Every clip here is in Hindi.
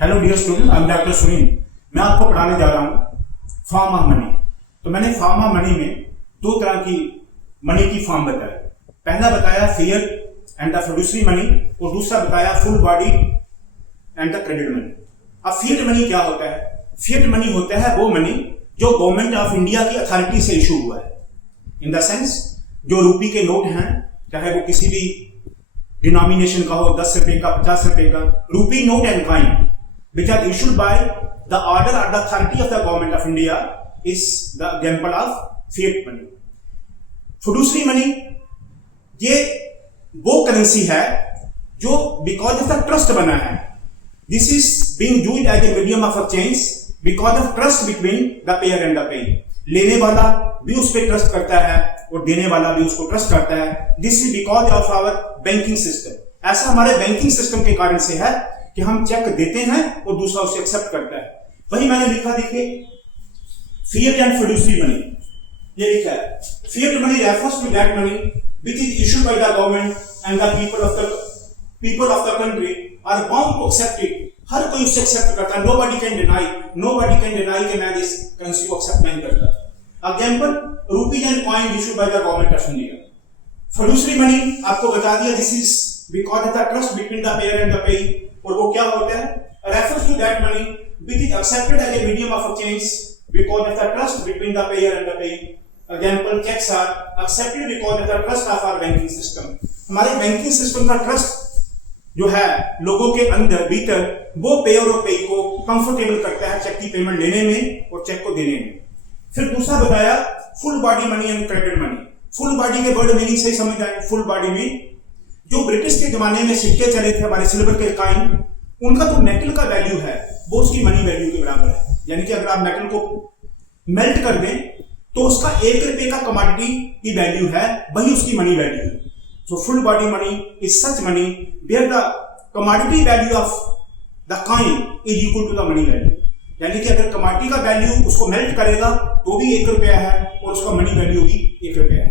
Hello dear student, I am doctor Sunil. मैं आपको पढ़ाने जा रहा हूँ फॉर्म ऑफ मनी। तो मैंने फॉर्म ऑफ मनी में दो तरह की मनी की फॉर्म बताया। पहला बताया फिएट एंड द फिडुशियरी मनी और दूसरा बताया full body and the credit money. अब फिएट मनी क्या होता है? फिएट मनी होता है वो मनी जो गवर्नमेंट ऑफ इंडिया की अथॉरिटी से इशू हुआ है। इन द सेंस जो रुपये के नोट हैं, चाहे वो किसी भी डिनोमिनेशन का हो, 10 रुपए का, 50 रुपए का, rupee note and coin which are issued by the order or the authority of the government of India is the example of fiat money. Fiduciary money ये वो करेंसी है जो because of the trust बना है। This is being used as a medium of exchange because of trust between the payer and the payee. लेने वाला भी उस पर ट्रस्ट करता है और देने वाला भी उसको ट्रस्ट करता है। This is because of our banking system. ऐसा हमारे बैंकिंग सिस्टम के कारण से है कि हम चेक देते हैं और दूसरा उसे एक्सेप्ट करता है। वही मैंने लिखा, देखिए, फिएट एंड फिडुशियरी मनी। ये लिखा है, fiat money refers to that money which is issued by the government and the people of the country are bound to accept it. हर कोई उसे एक्सेप्ट करता है। नोबडी कैन डिनाई कि मैं इस करेंसी को एक्सेप्ट नहीं करता। Example, rupees and coin issued by the government of India. Fiduciary money आपको बता दिया, this is because of the trust between the payer and the payee. और वो क्या होता है? Refers to that money which is accepted as a medium of exchange because of the trust between the payer and the payee. Example, checks are accepted because of the trust of our banking system. हमारे बैंकिंग सिस्टम का ट्रस्ट जो है लोगों के अंदर भीतर, वो पेयर और पेई को कंफर्टेबल करता है चेक की पेमेंट लेने में और चेक को देने में। फिर दूसरा बताया full body money and credit money. Full body के वर्ड मीनिंग से समझ आए। फुल बॉडी में जो ब्रिटिश के जमाने में सिक्के चले थे, हमारे सिल्वर के कॉइन, उनका जो मेटल का वैल्यू है वो उसकी मनी वैल्यू के बराबर है। यानी कि अगर आप मेटल को मेल्ट कर दें तो उसका 1 रुपए का कमोडिटी की वैल्यू है, वही उसकी मनी वैल्यू है। So full body money is such money where the commodity value of the coin is equal to the money value. यानी कि अगर कमोडिटी का वैल्यू उसको मेल्ट करेगा तो भी 1 रुपया है और उसका मनी वैल्यू भी 1 रुपया है।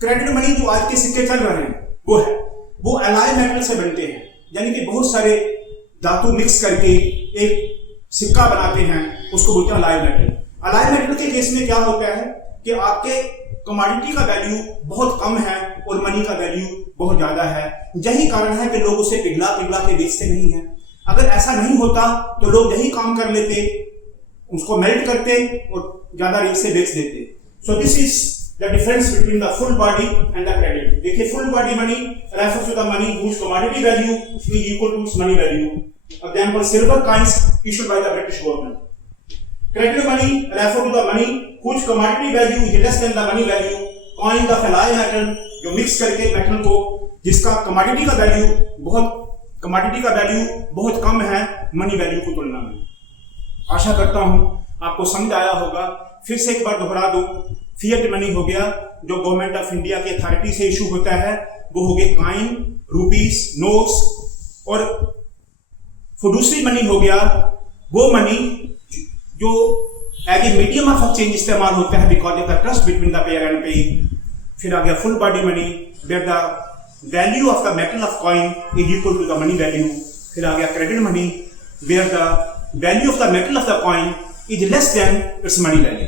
क्रेडिट मनी जो आज के सिक्के चल रहे हैं वो एलॉय मेटल से बनते हैं। यानी कि बहुत सारे धातु मिक्स करके एक सिक्का बनाते हैं, उसको बोलते हैं एलॉय मेटल। एलॉय मेटल के केस में क्या होता है कि आपके कमोडिटी का वैल्यू बहुत कम है और मनी का वैल्यू बहुत ज्यादा है। यही कारण है कि लोग उसे पिघला के बेचते नहीं है। अगर ऐसा नहीं होता तो लोग यही काम कर लेते, उसको मेल्ट करते और ज्यादा रेट से बेच देते। So this is the difference between the full body and the credit. देखिए, full body money refers to the money whose commodity value is equal to its money value. Example, silver coins issued by the British government. Credit money refers to the money whose commodity value is less than the money value. Coin of alloy metal, जो मिक्स करके मेटल को, जिसका कमोडिटी का वैल्यू बहुत कम है मनी वैल्यू की तुलना में। आशा करता हूं आपको समझ आया होगा। फिर से एक बार दोहरा दूं, फिएट मनी हो गया जो गवर्नमेंट ऑफ इंडिया की अथॉरिटी से इशू होता है, वो हो गए कॉइन, रुपीस, नोट्स। और फिडुशियरी मनी हो गया वो मनी जो as a medium of exchange इस्तेमाल होता है because of the trust between the payer and payee. फिर आ गया full body money where the value of the metal of coin is equal to the money value. फिर आ गया credit money where the value of the metal of the coin is less than its money value.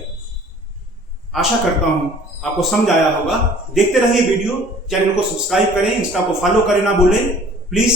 आशा करता हूं आपको समझ आया होगा। देखते रहिए वीडियो, चैनल को सब्सक्राइब करें, इंस्टा को फॉलो करें ना भूलें प्लीज।